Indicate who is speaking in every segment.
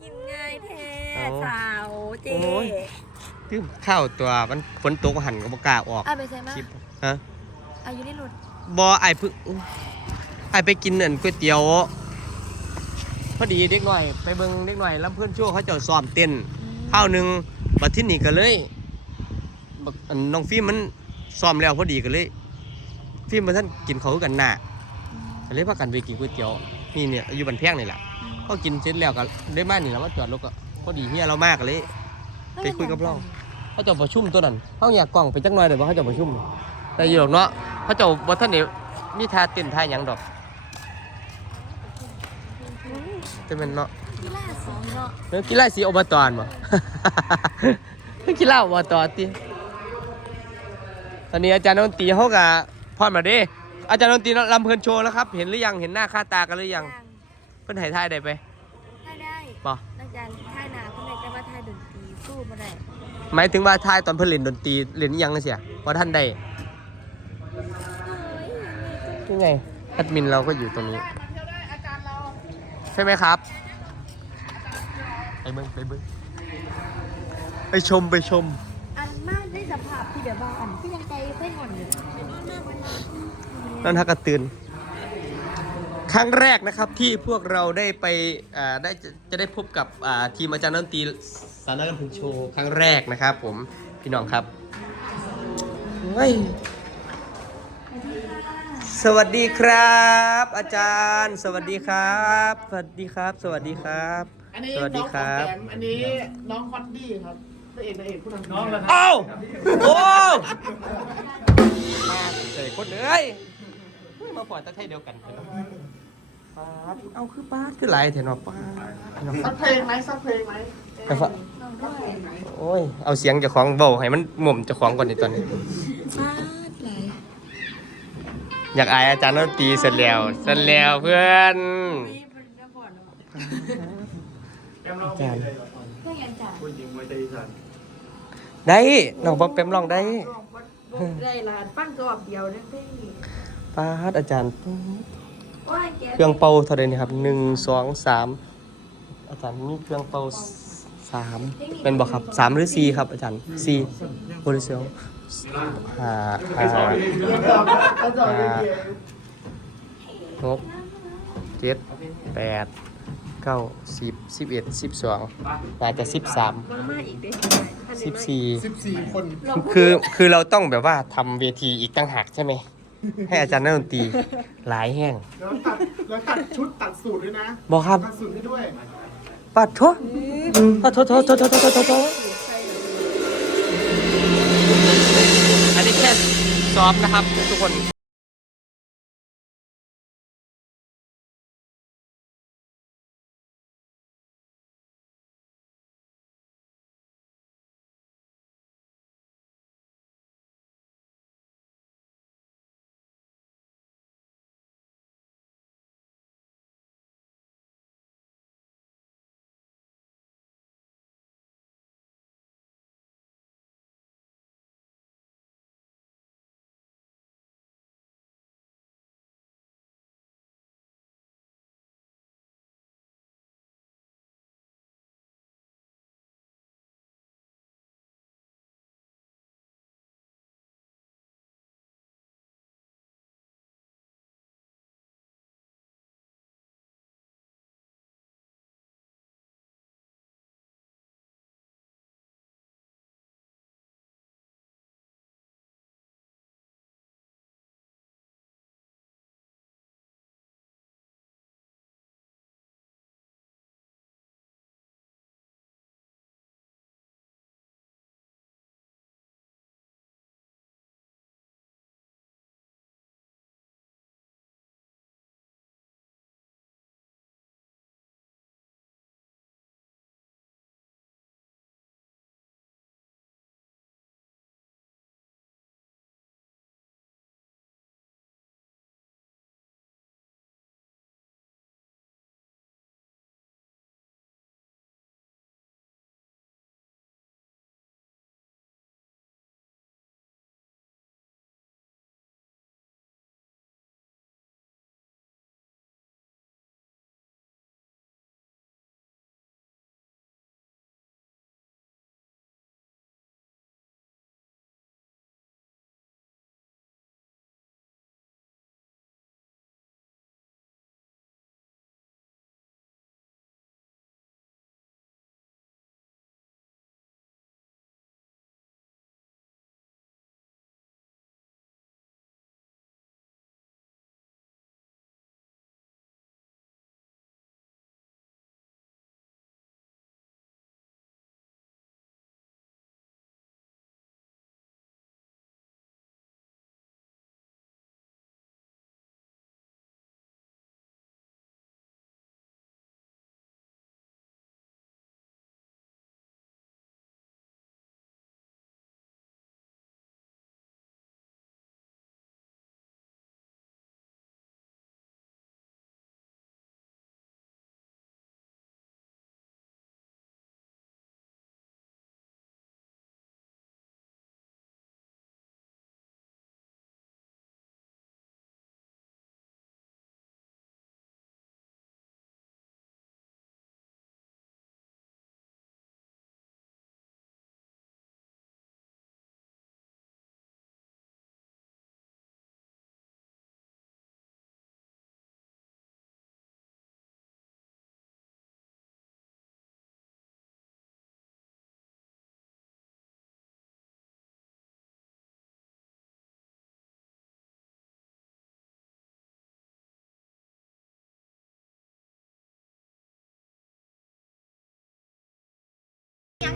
Speaker 1: กินง่ายแท้
Speaker 2: เอา
Speaker 1: สาวเจ
Speaker 2: โอ้ยคือข้าวตัวมันฝนตกหันก็บ่กล้าออก
Speaker 1: อะไปใช่ไหม
Speaker 2: คลิปฮะ
Speaker 1: อายุนี่หลุด
Speaker 2: บ่ไอายเพึ่งอุ๊ยไอายไปกินอันก๋วยเตี๋ยว พอดีเด็กหน่อย ไปเบิ่งเด็กหน่อยลำเพื่อนโชั่วเขาเจ้าซ้อมเต้น ข้าวหนึงบัดที่นี่ก็เลยบักอันน้องฟิล์มมันซ้อมแล้วพอดีก็เลย ฟิล์มมาท่านกินเขาวคือกันหน้าก็เลยพากันไปกินก๋วยเตี๋ยว นี่เนี่ยอยู่บันแพงนี่แหละเขากินเสร็จแล้วก็ได้มานี่แหล้วมาจอดรถก็พอดีเฮียเรามากก็เลย ไปคุยกับเราเขาเจะประชุมตัวนั้นเขาอยากกล่องไปจักหน่อยเดี๋ยวเขาเจะประชุมแต่อยู่หรอกเนาะเขาเจะบ่ท่านนี่มีท่าเต้นท่าหยังดอกจะเป็นเนาะ
Speaker 1: กีฬาสองเนาะ
Speaker 2: เรื่องกีฬาสีอบตอนบ่เรื่องกีฬาอบตติตอนนี้อาจารย์ดนตรีเขากับพร้อมแล้วเด้ อาจารย์ดนตรีลำเพลินโชว์แล้วครับ เห็นหรือยังเห็นหน้าค่าตากันหรือยัง เพิ่นถ่ายท่ายได้ไป
Speaker 1: ได้ได้
Speaker 2: บ่
Speaker 1: อาจารย์ท่ายนาเพื่อนเลยแต่ว่าท่ายดนตรีสู้มาได้
Speaker 2: หมายถึงว่าท่ายตอนเพิ่นเล่นดนตรีเล่นอิหยังเสียว่าท่านได้ยังไงแอดมินเราก็อยู่ตรงนี้ ใช่ไหมครับ ไปเบิ้งไปเบิ้งไปชมไปชม
Speaker 1: อันมากได้สภาพที่แบบว่าอันที่ยังใจไส้หอนอยู่ไปนอนมากวันนั้น
Speaker 2: นั่นทักกระตือนครั้งแรกนะครับที่พวกเราได้ไปอ่าได้จะจะได้พบกับอ่าทีมอาจารย์ดนตรีสารนันพึงโชว์ครั้งแรกนะครับผมพี่น้องครับเฮ้ยสวัสดีครับ อาจารย์ สวัสดีครับ สวัสดีครับ สวัสดีครับ
Speaker 3: อันนี้
Speaker 2: สวัสดี
Speaker 3: น้อง
Speaker 2: ค
Speaker 3: ของ
Speaker 2: รับ
Speaker 3: แถมอันนี้น้องคอนดี้ครับพระเอก นางเอกผู้นำน้องแล้วนะ
Speaker 2: เอ้าโอ้มาเจ๋คนเลยมาปล่อยตะไทยเดียวกันเนาะป้าดเอาคือป้าดคือหลายแถวเนาะป้าดเนาะ
Speaker 3: สักเพลงไหมสักเพลงไหม
Speaker 2: กระฟะโอ้ย เอาเสียงเจ้าของเบาให้มันหม่มเจ้าของก่อนในตอนนี้
Speaker 1: ฟาดไหล
Speaker 2: อยากอายอาจารย์ดนตรีเสร็จแล้วเสร็จแล้วเพื่อน
Speaker 1: นี่มันจะบ่นเนาะ
Speaker 2: อาจารย์
Speaker 1: เพื่อนยังจ่า
Speaker 2: ได้น้องป๊อปแปมลองได้
Speaker 1: ได้ลานปั้นกรอบเดียวนั่นเพ่ง
Speaker 2: ป้าดอาจารย์
Speaker 1: ว่าแก
Speaker 2: เครื่องเป่าเท่าไหรนี่ครับหนึ่งสองสามอาจารย์มีเครื่องเป่าสามเป็นบอกครับสามหรือสี่ครับอาจารย์สี่โปรดิเซลห้าห้า
Speaker 3: เขาจอดเกียร์
Speaker 2: หกเจ็ดแปด เก้าสิบสิบเอ็ดสิบสองน่าจะสิบสาม
Speaker 1: มันมาอีกเด้
Speaker 2: สิบสี่
Speaker 3: สิบสี่คน
Speaker 2: คือคือเราต้องแบบว่าทำเวทีอีกตั้งหากใช่ไหม ให้อาจารย์นักดนตรีหลายแห้ง
Speaker 3: แล้วตัดแล้วตัดชุดตัดสูตรด้วยนะ
Speaker 2: บอกครับ
Speaker 3: ตัดสูตรให้ด้วย
Speaker 2: ปัดโทษปัดโทษโทษโทษโทษโทษโทษอันนี้แค่ซ้อมนะครับทุกคน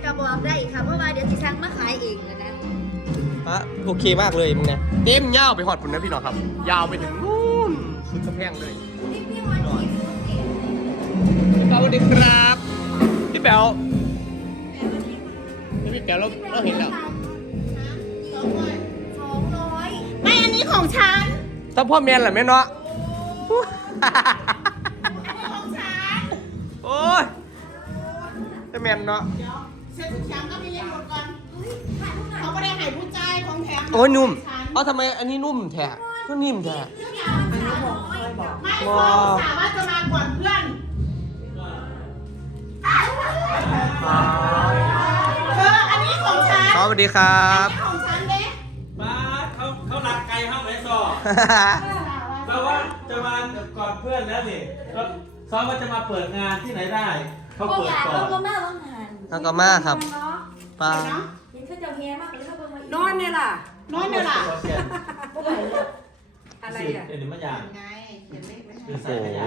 Speaker 1: กระบอกได้ค่ะ เพราะว่าเดี๋ยวสิสั่งมาขายเองนะนะ
Speaker 2: ฮะโอเคมากเลยมึงเนี่ยเต็มยาวไปหอดปุ่นนะพี่น้องครับ ยาวไปถึงนู่นสุดกระแพงเลย
Speaker 1: นี่พี่วันที่
Speaker 2: สวัสดีครับพี่แป๋วพี่แป๋วเราเราเห็นแล้ว
Speaker 1: สองร้อยไม่อันนี้ของฉัน
Speaker 2: ถ้าพ่อแมนล่ะแม่เนาะ
Speaker 1: ของฉัน
Speaker 2: โอ้ยถ้าแมนเนาะ
Speaker 3: เซ็ตทุกแถมก็มีเลี้ยงหมดก่อน
Speaker 1: เฮ้ยถ่ายรูปหน่อย
Speaker 3: เขาไม่ได้ให้ผู้ใจายของแถม
Speaker 2: โอ้ยนุ่ม
Speaker 3: ฉัน
Speaker 2: เอ้าทำไมอันนี้นุ่มแท้ก็นิ่มแท้
Speaker 1: เรื่องยาวสามร้อย
Speaker 3: ไม่เพราะสามารถจะมาก่อนเพื่อนเอออันนี้ของฉัน
Speaker 2: สวัสดีครับ
Speaker 3: อันนี้ของฉันเด้
Speaker 4: มาเขาเขารักไกลห้างไหนซอแปลว่าจะมาก่อนเพื่อนแล้วนี่ก็ซ้อมว่าจะมาเปิดงานที่ไหนได้ เขา
Speaker 1: พวก
Speaker 4: เปิด
Speaker 1: ยา
Speaker 4: ก่อ
Speaker 1: เขา
Speaker 4: น
Speaker 1: ก็มาว่างงาน
Speaker 2: แล้วก็มาครับ ปลา
Speaker 3: เนาะ
Speaker 1: เห็นเขาเจ้าเฮียมากเลยเขาเบิ่งมาอีก
Speaker 5: นอนเนี่ยล่ะ
Speaker 3: น้อยเนี่ยล่ะ
Speaker 4: เสียน
Speaker 5: อะไร
Speaker 4: สิ
Speaker 5: อะ
Speaker 4: เอ็นมันอย่าง
Speaker 3: ไงเขียนเลขไหม
Speaker 4: คือ
Speaker 2: โอ้
Speaker 4: ใส่
Speaker 2: โห
Speaker 4: ขยะ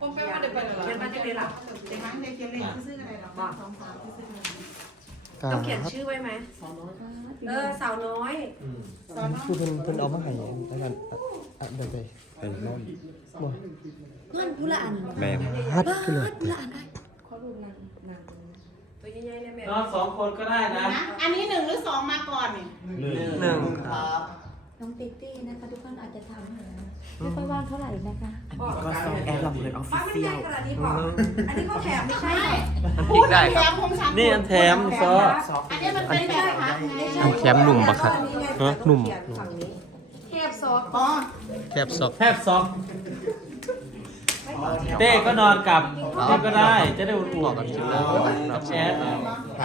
Speaker 5: ผมไปว่าเดี๋ยวไปเขียนมาที่ไหนล่ะ
Speaker 3: เขียนมั้งเดี๋ยวเขียนเลขซื้ออะไรหรอสองสามซื้ออะไร
Speaker 5: ต้องเขียนชื่อไว้ไหมเออสาวน้อย
Speaker 4: อืม
Speaker 3: สอนน้อง
Speaker 2: คือเพิ่นเพิ่นเอามาให้อันนั้นอะเดี๋ยวไปเป็นน้องบ่
Speaker 1: เงินผู้ละอัน
Speaker 2: แม่ฮัด
Speaker 1: บ้า
Speaker 2: ขึ้นเลย
Speaker 1: ผู้ละอันไอ้
Speaker 5: เขาดูนางนาง ตัวใหญ่ๆเนี่ยแม่
Speaker 4: นอนสองคนก็ได้นะ
Speaker 3: นะอันนี้หนึ่งหรือสองมาก่อนเนี่ย
Speaker 2: หนึ่งครับ
Speaker 1: น้องเป๊กตี้นะคะ ทุกคนอาจจะทำนะไม่ค่อยว่างเท่าไหร่นะคะ
Speaker 5: ก็ส่งแอร์ลำเพลินออฟฟิเชียลขนาดนี้บอกอันนี้ก็แถมไม่ใช่เหรอ
Speaker 2: พริกได้ครับ
Speaker 3: แถมของฉัน
Speaker 4: นี่อันแถมซอ
Speaker 3: อันนี้มันเป็นแบบพักไง
Speaker 2: อันแคมหนุ่มปะครับฮะหนุ่ม
Speaker 5: ฝั่งนี้
Speaker 1: เทปซอส
Speaker 3: อ๋อ
Speaker 2: แคบซอก
Speaker 4: แทบซอกเต้ก็นอนกับเต้ ก็ได้ จะได้อุ่น
Speaker 2: บอกกัน
Speaker 4: ๆ
Speaker 2: จริง
Speaker 4: แอ
Speaker 2: แล้ว
Speaker 4: ด
Speaker 6: หาต